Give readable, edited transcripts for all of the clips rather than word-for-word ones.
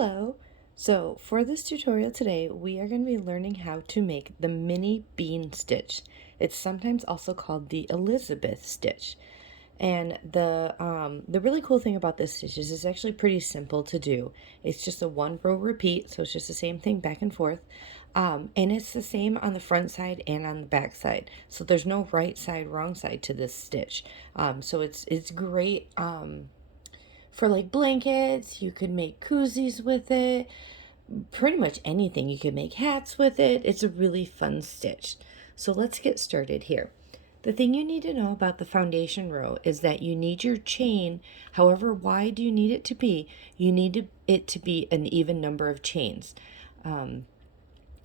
Hello! So for this tutorial today, we are going to be learning how to make the mini bean stitch. It's sometimes also called the Elizabeth stitch. And the really cool thing about this stitch is it's actually pretty simple to do. It's just a one row repeat, so it's just the same thing back and forth. And it's the same on the front side and on the back side. So there's no right side, wrong side to this stitch. So it's great. For like blankets, you could make koozies with it, pretty much anything. You could make hats with it. It's a really fun stitch. So let's get started here. The thing you need to know about the foundation row is that you need your chain, however wide you need it to be, it to be an even number of chains.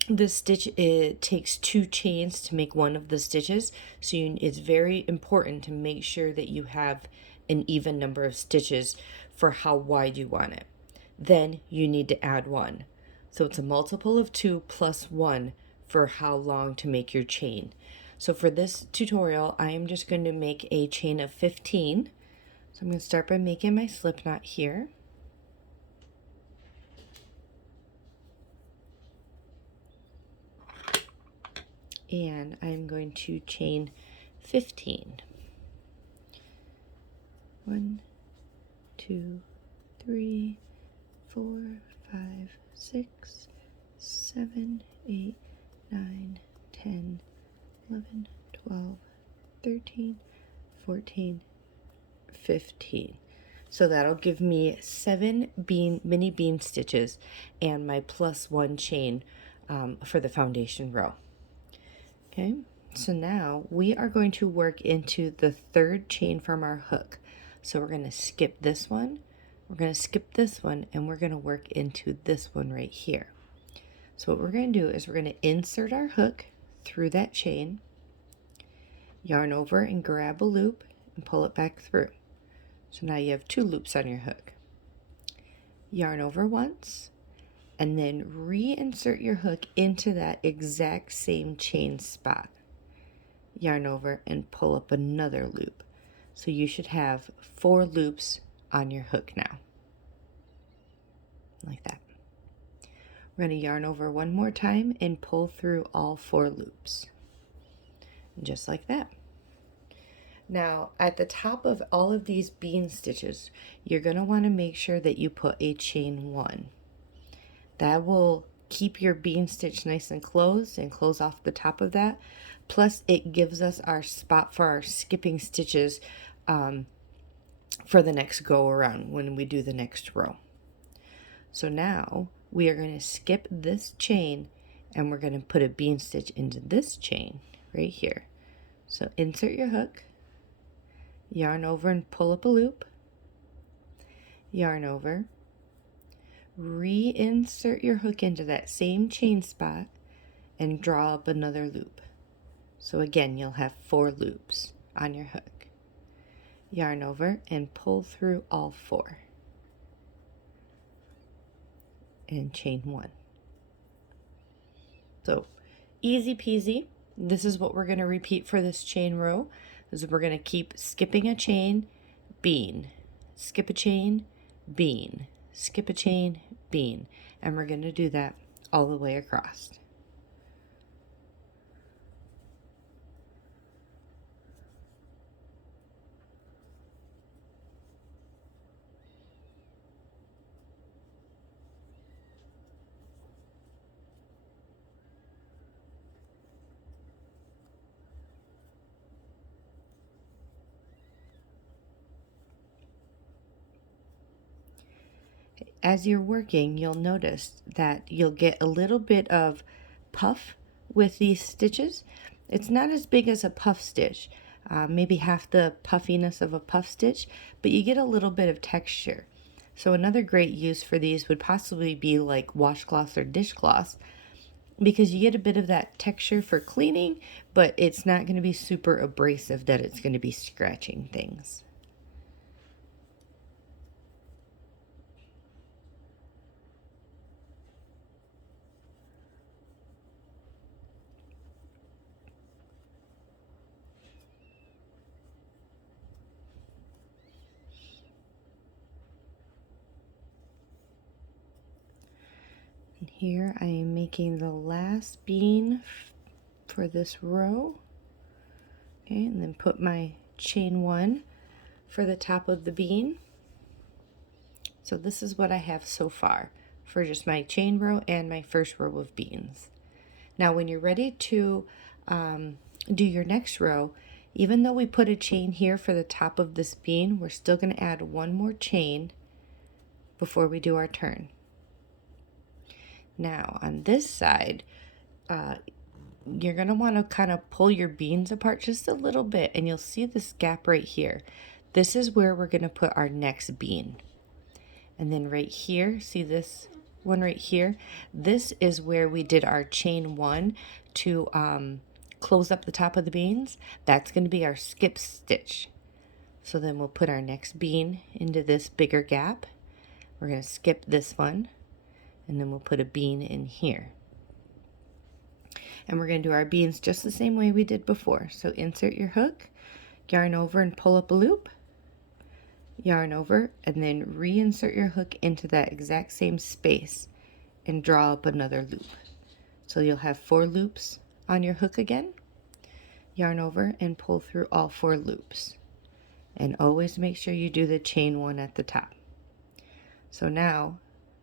This stitch, it takes 2 chains to make one of the stitches, so it's very important to make sure that you have an even number of stitches for how wide you want it. Then you need to add 1. So it's a multiple of 2 plus 1 for how long to make your chain. So for this tutorial, I am just going to make a chain of 15. So I'm going to start by making my slip knot here. And I'm going to chain 15. 1, 2, 3, 4, 5, 6, 7, 8, 9, 10, 11, 12, 13, 14, 15. So that'll give me 7 mini bean stitches and my plus 1 chain for the foundation row. Okay, so now we are going to work into the 3rd chain from our hook. So we're going to skip this one, we're going to skip this one, and we're going to work into this one right here. So what we're going to do is we're going to insert our hook through that chain, yarn over and grab a loop and pull it back through. So now you have 2 loops on your hook. Yarn over once, and then reinsert your hook into that exact same chain spot. Yarn over and pull up another loop. So you should have 4 loops on your hook now, like that. We're going to yarn over one more time and pull through all 4 loops, just like that. Now at the top of all of these bean stitches, you're going to want to make sure that you put a chain 1. That will keep your bean stitch nice and close off the top of that. Plus it gives us our spot for our skipping stitches for the next go around when we do the next row. So now we are going to skip this chain and we're going to put a bean stitch into this chain right here. So insert your hook, yarn over and pull up a loop, yarn over, reinsert your hook into that same chain spot and draw up another loop. So again, you'll have 4 loops on your hook. Yarn over and pull through all 4 and chain 1. So easy peasy. This is what we're going to repeat for this chain row. Is we're going to keep skipping a chain, bean, skip a chain, bean, skip a chain, bean, and we're going to do that all the way across. As you're working, you'll notice that you'll get a little bit of puff with these stitches. It's not as big as a puff stitch, maybe half the puffiness of a puff stitch, but you get a little bit of texture. So another great use for these would possibly be like washcloths or dishcloths, because you get a bit of that texture for cleaning, but it's not going to be super abrasive that it's going to be scratching things. And here I am making the last bean for this row. Okay, and then put my chain 1 for the top of the bean. So this is what I have so far for just my chain row and my first row of beans. Now when you're ready to do your next row, even though we put a chain here for the top of this bean, we're still going to add one more chain before we do our turn. Now on this side, you're going to want to kind of pull your beans apart just a little bit, and you'll see this gap right here. This is where we're going to put our next bean. And then right here, see this one right here? This is where we did our chain 1 to close up the top of the beans. That's going to be our skip stitch. So then we'll put our next bean into this bigger gap. We're going to skip this one, and then we'll put a bean in here. And we're going to do our beans just the same way we did before. So insert your hook, yarn over and pull up a loop, yarn over, and then reinsert your hook into that exact same space and draw up another loop. So you'll have 4 loops on your hook again. Yarn over and pull through all 4 loops. And always make sure you do the chain 1 at the top. So now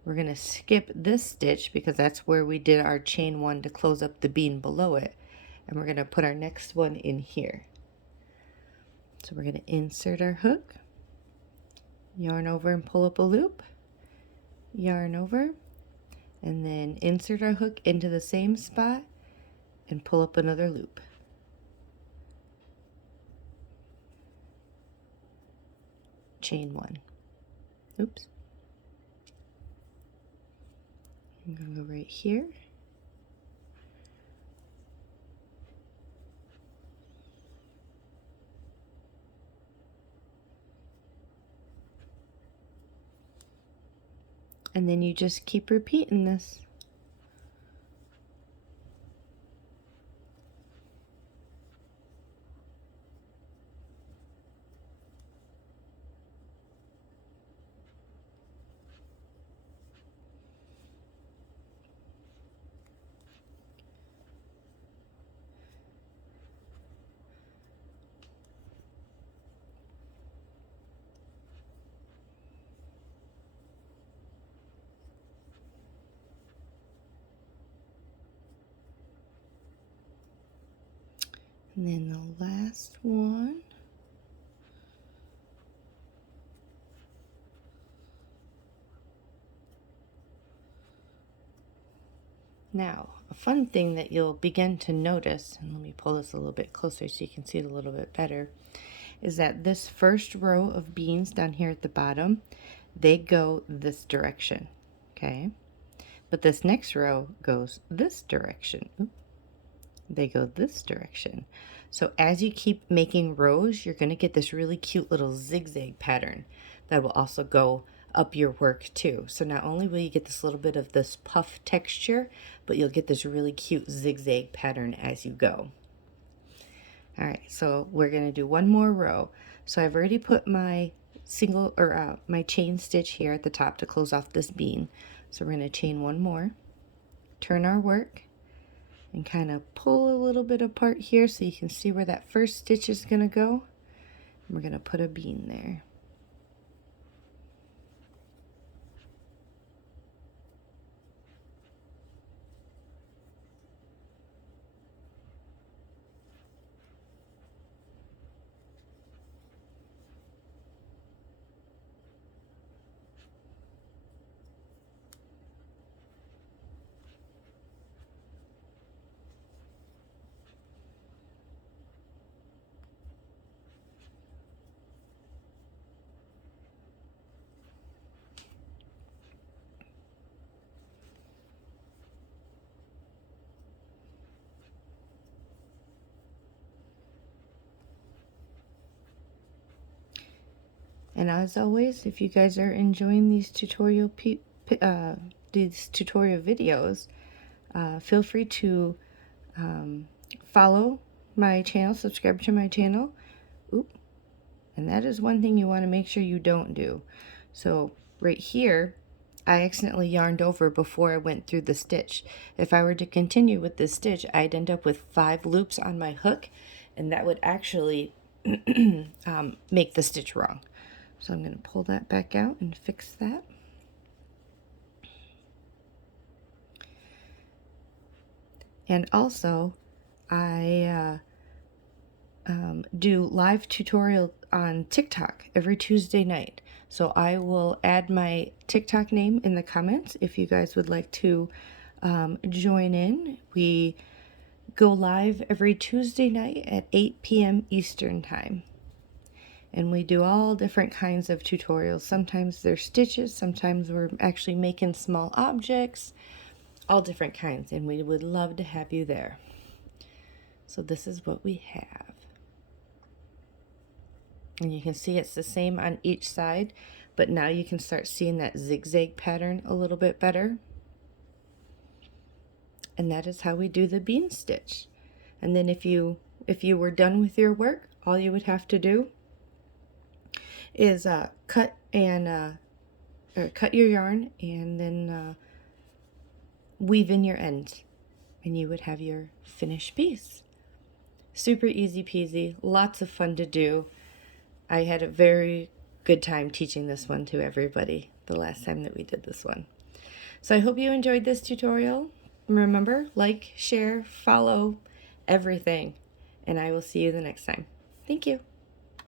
we're going to skip this stitch because that's where we did our chain 1 to close up the bean below it. And we're going to put our next one in here. So we're going to insert our hook, yarn over and pull up a loop, yarn over, and then insert our hook into the same spot and pull up another loop. Chain 1. Oops. I'm going to go right here. And then you just keep repeating this. And then the last one. Now, a fun thing that you'll begin to notice, and let me pull this a little bit closer so you can see it a little bit better, is that this first row of beans down here at the bottom, they go this direction, okay? But this next row goes this direction. Oops. They go this direction. So as you keep making rows, you're going to get this really cute little zigzag pattern that will also go up your work too. So not only will you get this little bit of this puff texture, but you'll get this really cute zigzag pattern as you go. All right, so we're going to do one more row. So I've already put my my chain stitch here at the top to close off this bean. So we're going to chain one more, turn our work, and kind of pull a little bit apart here so you can see where that first stitch is going to go. And we're going to put a bean there. And as always, if you guys are enjoying these tutorial videos, feel free to follow my channel, subscribe to my channel. Oop. And that is one thing you want to make sure you don't do. So right here, I accidentally yarned over before I went through the stitch. If I were to continue with this stitch, I'd end up with 5 loops on my hook, and that would actually make the stitch wrong. So I'm going to pull that back out and fix that. And also, I do live tutorial on TikTok every Tuesday night. So I will add my TikTok name in the comments if you guys would like to join in. We go live every Tuesday night at 8 p.m. Eastern Time. And we do all different kinds of tutorials. Sometimes they're stitches, sometimes we're actually making small objects, all different kinds. And we would love to have you there. So this is what we have. And you can see it's the same on each side, but now you can start seeing that zigzag pattern a little bit better. And that is how we do the bean stitch. And then if you were done with your work, all you would have to do is cut your yarn and then weave in your ends, and you would have your finished piece. Super easy peasy, lots of fun to do. I had a very good time teaching this one to everybody the last time that we did this one. So I hope you enjoyed this tutorial. Remember, like, share, follow, everything. And I will see you the next time. Thank you.